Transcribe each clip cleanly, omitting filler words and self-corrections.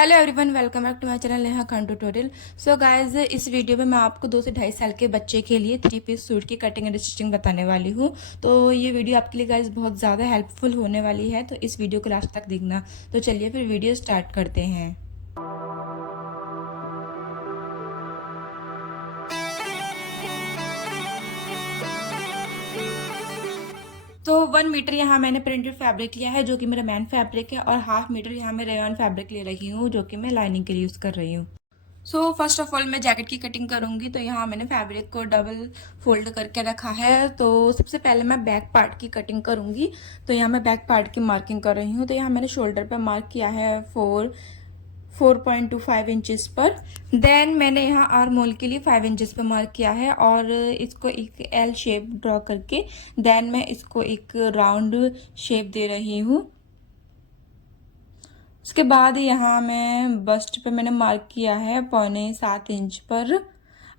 Hello everyone, welcome back to my channel Neha Khan tutorial. So guys, इस वीडियो में मैं आपको 2 से ढाई साल के बच्चे के लिए 3 पीस सूट की कटिंग एंड स्टिचिंग बताने वाली हूँ। तो ये वीडियो आपके लिए गाइज बहुत ज़्यादा हेल्पफुल होने वाली है, तो इस वीडियो को लास्ट तक देखना। तो चलिए फिर वीडियो स्टार्ट करते हैं। तो 1 मीटर यहाँ मैंने प्रिंटेड फैब्रिक लिया है, जो कि मेरा मैन फैब्रिक है, और हाफ मीटर यहाँ मैं रेयॉन फैब्रिक ले रही हूँ, जो कि मैं लाइनिंग के लिए यूज़ कर रही हूँ। सो फर्स्ट ऑफ ऑल मैं जैकेट की कटिंग करूंगी। तो यहाँ मैंने फैब्रिक को डबल फोल्ड करके रखा है। तो सबसे पहले मैं बैक पार्ट की कटिंग करूंगी। तो यहाँ मैं बैक पार्ट की मार्किंग कर रही हूँ। तो यहाँ मैंने शोल्डर पे मार्क किया है 4.25 इंचेस पर। देन मैंने यहाँ आर्म होल के लिए 5 इंचेस पर मार्क किया है, और इसको एक एल शेप ड्रॉ करके देन मैं इसको एक राउंड शेप दे रही हूँ। उसके बाद यहाँ मैं बस्ट पे मैंने मार्क किया है 6.25 इंच पर।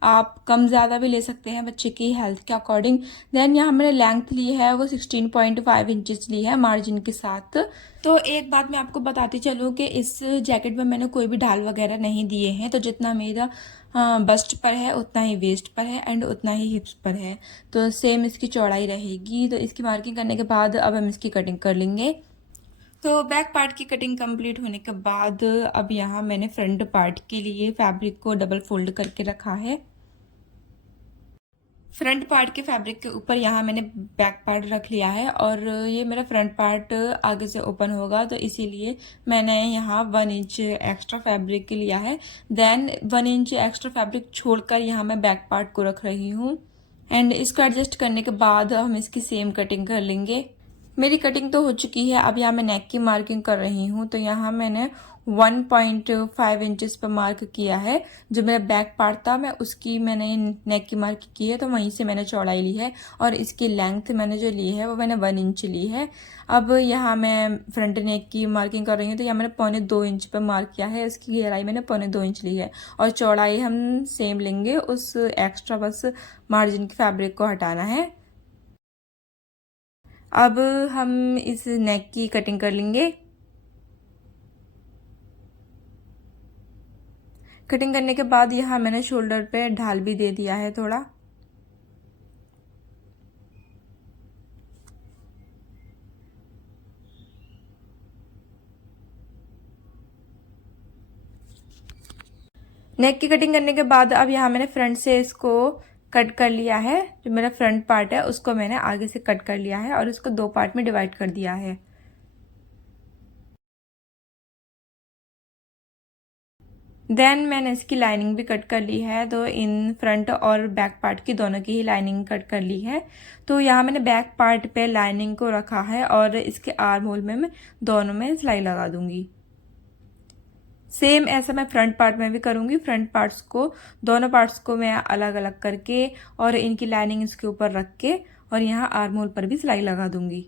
आप कम ज़्यादा भी ले सकते हैं बच्चे की हेल्थ के अकॉर्डिंग। देन यहाँ मैंने लेंथ ली है वो 16.5 इंचेस ली है मार्जिन के साथ। तो एक बात मैं आपको बताती चलूँ कि इस जैकेट में मैंने कोई भी ढाल वगैरह नहीं दिए हैं। तो जितना मेरा बस्ट पर है उतना ही वेस्ट पर है एंड उतना ही हिप्स पर है। तो सेम इसकी चौड़ाई रहेगी। तो इसकी मार्किंग करने के बाद अब हम इसकी कटिंग कर लेंगे। तो बैक पार्ट की कटिंग कंप्लीट होने के बाद अब यहाँ मैंने फ्रंट पार्ट के लिए फैब्रिक को डबल फोल्ड करके रखा है। फ्रंट पार्ट के फैब्रिक के ऊपर यहाँ मैंने बैक पार्ट रख लिया है, और ये मेरा फ्रंट पार्ट आगे से ओपन होगा, तो इसीलिए मैंने यहाँ 1 इंच एक्स्ट्रा फैब्रिक लिया है। देन 1 इंच एक्स्ट्रा फैब्रिक छोड़कर यहाँ मैं बैक पार्ट को रख रही हूँ, एंड इसको एडजस्ट करने के बाद हम इसकी सेम कटिंग कर लेंगे। मेरी कटिंग तो हो चुकी है। अब यहाँ मैं नेक की मार्किंग कर रही हूँ। तो यहाँ मैंने 1.5 इंचेस पर मार्क किया है। जो मेरा बैक पार्ट था मैं उसकी मैंने नेक की मार्क की है, तो वहीं से मैंने चौड़ाई ली है, और इसकी लेंथ मैंने जो ली है वो मैंने 1 इंच ली है। अब यहाँ मैं फ्रंट नेक की मार्किंग कर रही हूँ। तो यहाँ मैंने 2.25 इंच पर मार्क किया है। इसकी गहराई मैंने 2.25 इंच ली है, और चौड़ाई हम सेम लेंगे। उस एक्स्ट्रा बस मार्जिन की फैब्रिक को हटाना है। अब हम इस नेक की कटिंग कर लेंगे। कटिंग करने के बाद यहाँ मैंने शोल्डर पे ढाल भी दे दिया है थोड़ा। नेक की कटिंग करने के बाद अब यहाँ मैंने फ्रंट से इसको कट कर लिया है। जो मेरा फ्रंट पार्ट है उसको मैंने आगे से कट कर लिया है, और इसको 2 पार्ट में डिवाइड कर दिया है। देन मैंने इसकी लाइनिंग भी कट कर ली है। तो इन फ्रंट और बैक पार्ट की दोनों की ही लाइनिंग कट कर ली है। तो यहाँ मैंने बैक पार्ट पे लाइनिंग को रखा है, और इसके आर्म होल में मैं दोनों में सिलाई लगा दूंगी। सेम ऐसा मैं फ्रंट पार्ट में भी करूंगी। फ्रंट पार्ट्स को, दोनों पार्ट्स को मैं अलग अलग करके और इनकी लाइनिंग इसके ऊपर रख के और यहाँ आर्म होल पर भी सिलाई लगा दूंगी।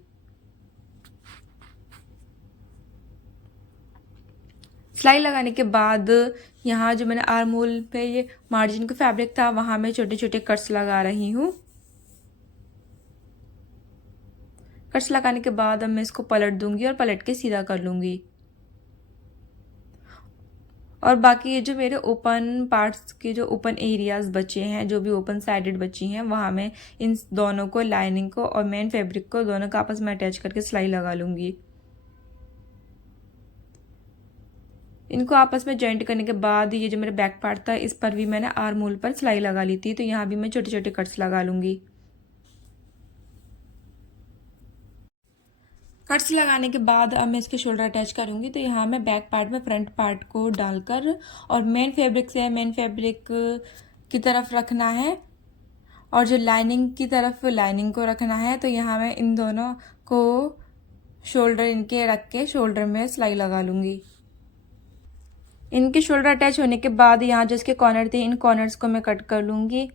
सिलाई लगाने के बाद यहाँ जो मैंने आर्म होल पे ये मार्जिन का फैब्रिक था वहां मैं छोटे छोटे कट्स लगा रही हूँ। कट्स लगाने के बाद अब मैं इसको पलट दूंगी और पलट के सीधा कर लूंगी। और बाकी ये जो मेरे ओपन पार्ट्स के जो ओपन एरियाज बचे हैं, जो भी ओपन साइडेड बची हैं, वहां मैं इन दोनों को, लाइनिंग को और मेन फैब्रिक को, दोनों को आपस में अटैच करके सिलाई लगा लूंगी। इनको आपस में जॉइंट करने के बाद ये जो मेरा बैक पार्ट था इस पर भी मैंने आर्म होल पर सिलाई लगा ली थी। तो यहाँ भी मैं छोटे छोटे कट्स लगा लूंगी। कट्स लगाने के बाद अब मैं इसके शोल्डर अटैच करूंगी। तो यहाँ मैं बैक पार्ट में फ्रंट पार्ट को डालकर और मेन फैब्रिक से मेन फैब्रिक की तरफ रखना है, और जो लाइनिंग की तरफ लाइनिंग को रखना है। तो यहाँ मैं इन दोनों को शोल्डर इनके रख के शोल्डर में सिलाई लगा लूंगी। इनके शोल्डर अटैच होने के बाद यहाँ जो इसके कॉर्नर थे, इन कॉर्नर्स को मैं कट कर लूंगी,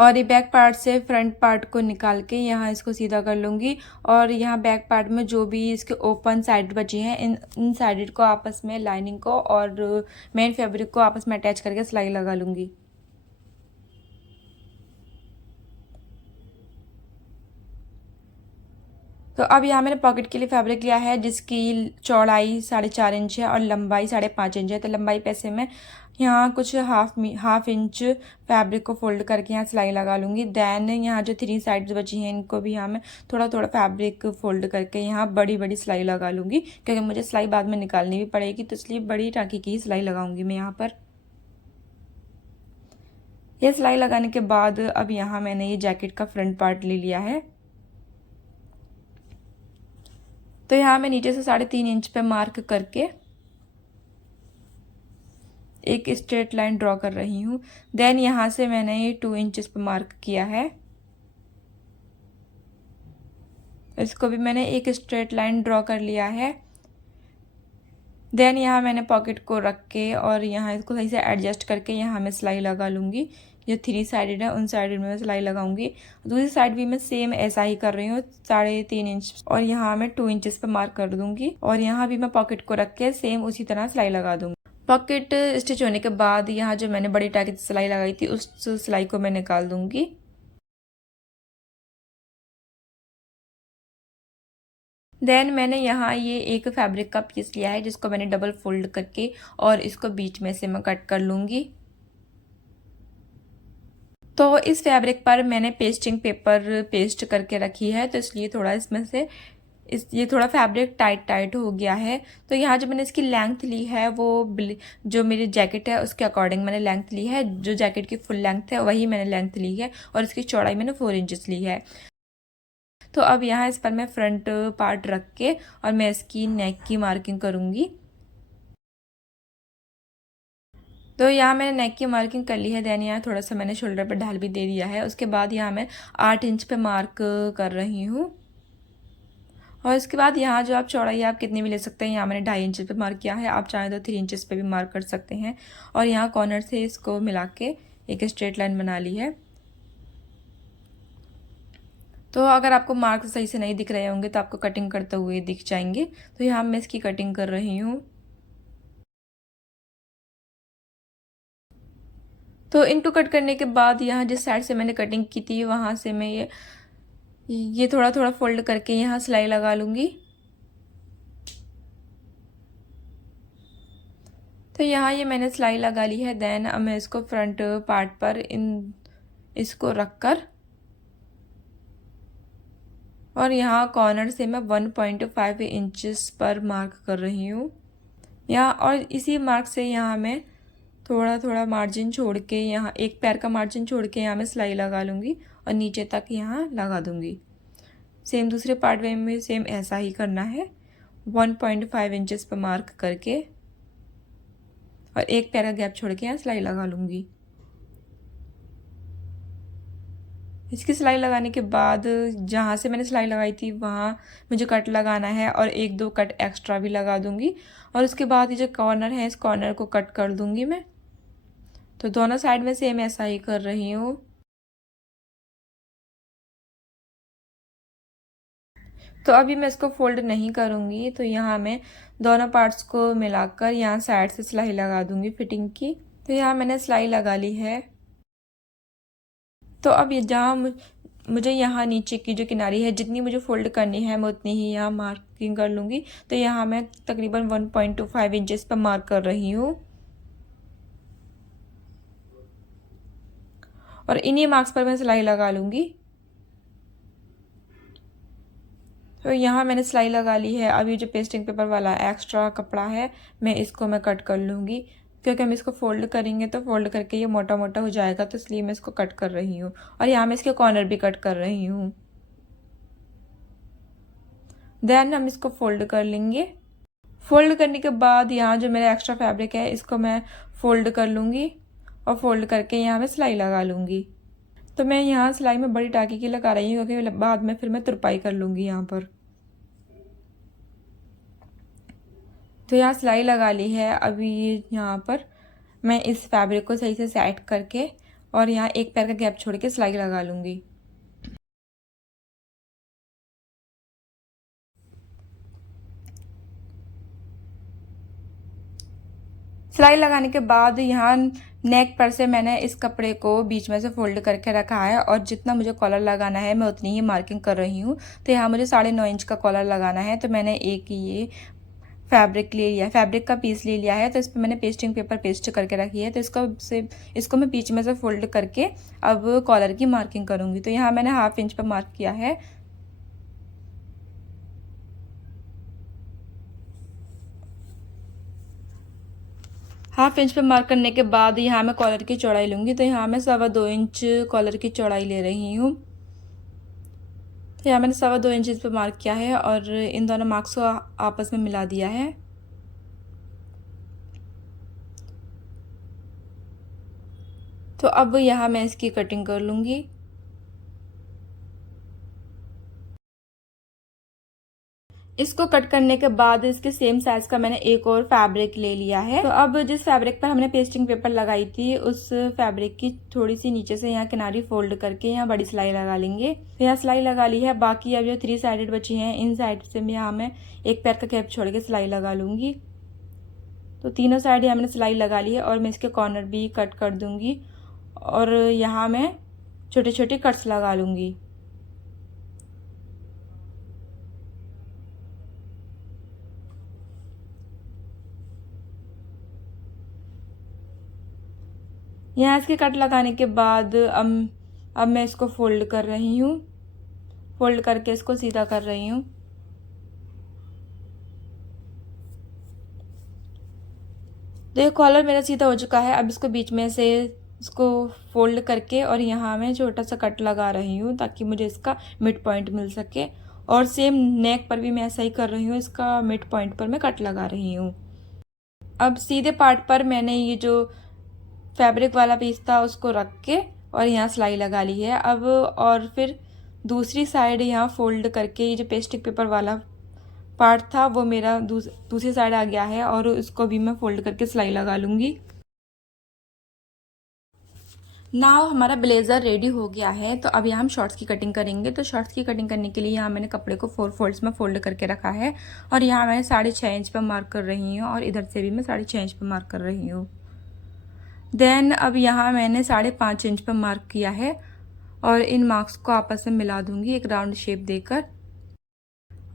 और ये बैक पार्ट से फ्रंट पार्ट को निकाल के यहाँ इसको सीधा कर लूंगी। और यहाँ बैक पार्ट में जो भी इसके ओपन साइड बची हैं, इन साइड को आपस में लाइनिंग को और मेन फैब्रिक को आपस में अटैच करके सिलाई लगा लूंगी। तो अब यहाँ मैंने पॉकेट के लिए फैब्रिक लिया है जिसकी चौड़ाई 4.5 इंच है और लंबाई 5.5 इंच है। तो लंबाई पैसे में यहाँ कुछ हाफ इंच फैब्रिक को फोल्ड करके यहाँ सिलाई लगा लूँगी। देन यहाँ जो 3 साइड्स बची हैं इनको भी यहाँ मैं थोड़ा थोड़ा फैब्रिक फोल्ड करके यहाँ बड़ी बड़ी सिलाई लगा लूँगी, क्योंकि मुझे सिलाई बाद में निकालनी भी पड़ेगी, तो इसलिए बड़ी टाँकी की ही सिलाई लगाऊंगी मैं यहाँ पर। ये सिलाई लगाने के बाद अब यहाँ मैंने ये जैकेट का फ्रंट पार्ट ले लिया है। तो यहाँ मैं नीचे से 3.5 इंच पे मार्क करके एक स्ट्रेट लाइन ड्रॉ कर रही हूँ। देन यहाँ से मैंने ये 2 इंचेस पे मार्क किया है, इसको भी मैंने एक स्ट्रेट लाइन ड्रॉ कर लिया है। देन यहाँ मैंने पॉकेट को रख के और यहाँ इसको सही से एडजस्ट करके यहाँ मैं सिलाई लगा लूँगी। जो 3 साइडेड है उन साइडेड में मैं सिलाई लगाऊंगी। दूसरी साइड भी मैं सेम ऐसा ही कर रही हूँ, 3.5 इंच, और यहाँ मैं 2 इंचेस पे मार्क कर दूंगी और यहाँ भी मैं पॉकेट को रख के सेम उसी तरह सिलाई लगा दूंगी। पॉकेट स्टिच होने के बाद यहाँ जो मैंने बड़ी टाँकी से सिलाई लगाई थी उस सिलाई को मैं निकाल दूंगी। देन मैंने यहाँ ये एक फैब्रिक का पीस लिया है जिसको मैंने डबल फोल्ड करके और इसको बीच में से मैं कट कर लूँगी। तो इस फैब्रिक पर मैंने पेस्टिंग पेपर पेस्ट करके रखी है, तो इसलिए थोड़ा इसमें से ये थोड़ा फैब्रिक टाइट हो गया है। तो यहाँ जो मैंने इसकी लेंथ ली है वो जो मेरी जैकेट है उसके अकॉर्डिंग मैंने लेंथ ली है। जो जैकेट की फुल लेंथ है वही मैंने लेंथ ली है और इसकी चौड़ाई मैंने 4 इंचेस ली है। तो अब यहाँ इस पर मैं फ्रंट पार्ट रख के और मैं इसकी नेक की मार्किंग करूँगी। तो यहाँ मैंने नेक की मार्किंग कर ली है। देन यहाँ थोड़ा सा मैंने शोल्डर पर ढाल भी दे दिया है। उसके बाद यहाँ मैं 8 इंच पे मार्क कर रही हूँ और इसके बाद यहाँ जो आप चौड़ाई आप कितनी भी ले सकते हैं। यहाँ मैंने 2.5 इंच पे मार्क किया है, आप चाहें तो 3 इंचेस पे भी मार्क कर सकते हैं। और यहाँ कॉर्नर से इसको मिला के एक स्ट्रेट लाइन बना ली है। तो अगर आपको मार्क्स सही से नहीं दिख रहे होंगे तो आपको कटिंग करते हुए दिख जाएंगे। तो यहाँ मैं इसकी कटिंग कर रही हूँ। तो इनको कट करने के बाद यहाँ जिस साइड से मैंने कटिंग की थी वहाँ से मैं ये थोड़ा थोड़ा फोल्ड करके यहाँ सिलाई लगा लूँगी। तो यहाँ ये मैंने सिलाई लगा ली है। देन अब मैं इसको फ्रंट पार्ट पर इसको रख कर और यहाँ कॉर्नर से मैं 1.5 इंचेस पर मार्क कर रही हूँ यहाँ। और इसी मार्क से यहाँ मैं थोड़ा थोड़ा मार्जिन छोड़ के यहाँ एक पैर का मार्जिन छोड़ के यहाँ मैं सिलाई लगा लूँगी और नीचे तक यहाँ लगा दूँगी। सेम दूसरे पार्ट में सेम ऐसा ही करना है। 1.5 इंचेस पर मार्क करके और एक पैर का गैप छोड़ के यहाँ सिलाई लगा लूँगी। इसकी सिलाई लगाने के बाद जहाँ से मैंने सिलाई लगाई थी वहाँ मुझे कट लगाना है और 1-2 कट एक्स्ट्रा भी लगा दूँगी। और उसके बाद ये जो कॉर्नर है इस कॉर्नर को कट कर दूँगी मैं। तो दोनों साइड में सेम ऐसा ही कर रही हूँ। तो अभी मैं इसको फोल्ड नहीं करूँगी, तो यहाँ मैं दोनों पार्ट्स को मिलाकर यहाँ साइड से सिलाई लगा दूँगी फिटिंग की। तो यहाँ मैंने सिलाई लगा ली है। तो अब ये जहाँ मुझे यहाँ नीचे की जो किनारी है जितनी मुझे फोल्ड करनी है मैं उतनी ही यहाँ मार्किंग कर लूँगी। तो यहाँ मैं तकरीबन 1.25 इंचेस पर मार्क कर रही हूँ और इन्हीं मार्क्स पर मैं सिलाई लगा लूँगी। तो यहाँ मैंने सिलाई लगा ली है। अब ये जो पेस्टिंग पेपर वाला एक्स्ट्रा कपड़ा है मैं कट कर लूँगी, क्योंकि हम इसको फोल्ड करेंगे तो फोल्ड करके ये मोटा मोटा हो जाएगा, तो इसलिए मैं इसको कट कर रही हूँ। और यहाँ मैं इसके कॉर्नर भी कट कर रही हूँ। देन हम इसको फोल्ड कर लेंगे। फोल्ड करने के बाद यहाँ जो मेरा एक्स्ट्रा फैब्रिक है इसको मैं फोल्ड कर लूँगी और फोल्ड करके यहाँ मैं सिलाई लगा लूँगी। तो मैं यहाँ सिलाई में बड़ी टाँकी की लगा रही हूँ क्योंकि बाद में फिर मैं तुरपाई कर लूँगी यहाँ पर। तो यहाँ सिलाई लगा ली है। अभी यहाँ पर मैं इस फैब्रिक को सही से सेट करके और यहाँ एक पैर का गैप छोड़ के सिलाई लगा लूँगी। सिलाई लगाने के बाद यहाँ नेक पर से मैंने इस कपड़े को बीच में से फोल्ड करके रखा है और जितना मुझे कॉलर लगाना है मैं उतनी ही मार्किंग कर रही हूँ। तो यहाँ मुझे 9.5 इंच का कॉलर लगाना है, तो मैंने एक ये फैब्रिक ले लिया, फैब्रिक का पीस ले लिया है। तो इस पर मैंने पेस्टिंग पेपर पेस्ट करके रखी है। तो इसको मैं बीच में से फोल्ड करके अब कॉलर की मार्किंग करूँगी। तो यहाँ मैंने 1/2 इंच पर मार्क किया है। हाफ इंच पे मार्क करने के बाद यहाँ मैं कॉलर की चौड़ाई लूँगी। तो यहाँ मैं 2.25 इंच कॉलर की चौड़ाई ले रही हूँ। तो यहाँ मैंने 2.25 इंच पे मार्क किया है और इन दोनों मार्क्स को आपस में मिला दिया है। तो अब यहाँ मैं इसकी कटिंग कर लूँगी। इसको कट करने के बाद इसके सेम साइज का मैंने एक और फैब्रिक ले लिया है। तो अब जिस फैब्रिक पर हमने पेस्टिंग पेपर लगाई थी उस फैब्रिक की थोड़ी सी नीचे से यहाँ किनारी फोल्ड करके यहाँ बड़ी सिलाई लगा लेंगे। तो यहाँ सिलाई लगा ली है। बाकी अब जो 3 साइडेड बची हैं इन साइड से भी यहाँ मैं एक पैर का गैप छोड़ के सिलाई लगा लूंगी। तो तीनों साइड यहाँ मैंने सिलाई लगा ली है और मैं इसके कॉर्नर भी कट कर दूंगी और यहाँ मैं छोटे छोटे कट्स लगा लूंगी। यहाँ इसके कट लगाने के बाद अब मैं इसको फोल्ड कर रही हूँ। फोल्ड करके इसको सीधा कर रही हूँ। देखो कॉलर मेरा सीधा हो चुका है। अब इसको बीच में से इसको फोल्ड करके और यहाँ मैं छोटा सा कट लगा रही हूँ ताकि मुझे इसका मिड पॉइंट मिल सके। और सेम नेक पर भी मैं ऐसा ही कर रही हूँ, इसका मिड पॉइंट पर मैं कट लगा रही हूँ। अब सीधे पार्ट पर मैंने ये जो फैब्रिक वाला पीस था उसको रख के और यहाँ सिलाई लगा ली है। अब और फिर दूसरी साइड यहाँ फोल्ड करके ये जो पेस्टिक पेपर वाला पार्ट था वो मेरा दूसरी साइड आ गया है और इसको भी मैं फोल्ड करके सिलाई लगा लूँगी। नाउ हमारा ब्लेज़र रेडी हो गया है। तो अब यहाँ हम शॉर्ट्स की कटिंग करेंगे। तो शॉर्ट्स की कटिंग करने के लिए यहाँ मैंने कपड़े को 4 फोल्ड्स में फोल्ड करके रखा है और यहाँ मैंने 6.5 इंच पर मार्क कर रही हूँ और इधर से भी मैं 6.5 इंच पर मार्क कर रही हूँ। देन अब यहाँ मैंने 5.5 इंच पर मार्क किया है और इन मार्क्स को आपस में मिला दूंगी एक राउंड शेप देकर।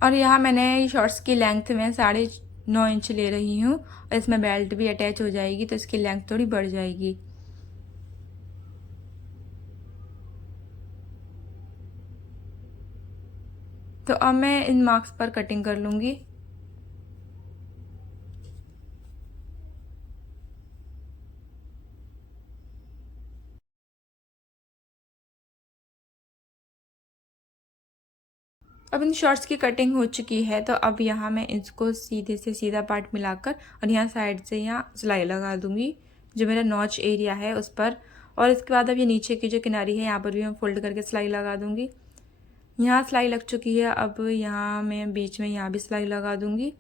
और यहाँ मैंने शॉर्ट्स की लेंथ में 9.5 इंच ले रही हूँ और इसमें बेल्ट भी अटैच हो जाएगी तो इसकी लेंथ थोड़ी बढ़ जाएगी। तो अब मैं इन मार्क्स पर कटिंग कर लूँगी। अब इन शॉर्ट्स की कटिंग हो चुकी है। तो अब यहाँ मैं इसको सीधे से सीधा पार्ट मिलाकर और यहाँ साइड से यहाँ सिलाई लगा दूँगी जो मेरा नॉच एरिया है उस पर। और इसके बाद अब ये नीचे की जो किनारी है यहाँ पर भी मैं फोल्ड करके सिलाई लगा दूँगी। यहाँ सिलाई लग चुकी है। अब यहाँ मैं बीच में यहाँ भी सिलाई लगा दूँगी।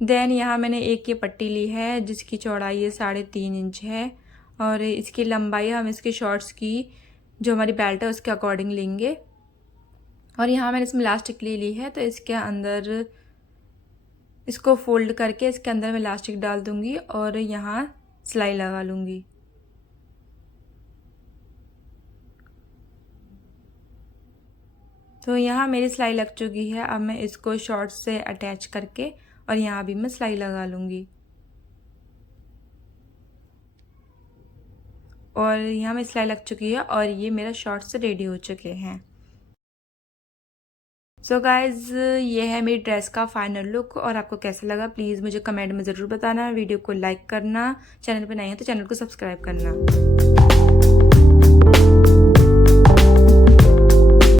देन यहाँ मैंने एक ये पट्टी ली है जिसकी चौड़ाई है 3.5 इंच है और इसकी लंबाई हम इसके शॉर्ट्स की जो हमारी बेल्ट है उसके अकॉर्डिंग लेंगे। और यहाँ मैंने इसमें इलास्टिक ले ली है तो इसके अंदर इसको फोल्ड करके इसके अंदर मैं इलास्टिक डाल दूँगी और यहाँ सिलाई लगा लूँगी। तो यहाँ मेरी सिलाई लग चुकी है। अब मैं इसको शॉर्ट्स से अटैच करके और यहाँ भी मैं सिलाई लगा लूँगी और यहाँ में सिलाई लग चुकी है और ये मेरा शॉर्ट्स रेडी हो चुके हैं। सो गाइज ये है मेरी ड्रेस का फाइनल लुक और आपको कैसा लगा प्लीज़ मुझे कमेंट में ज़रूर बताना। वीडियो को लाइक करना, चैनल पर नए हैं तो चैनल को सब्सक्राइब करना।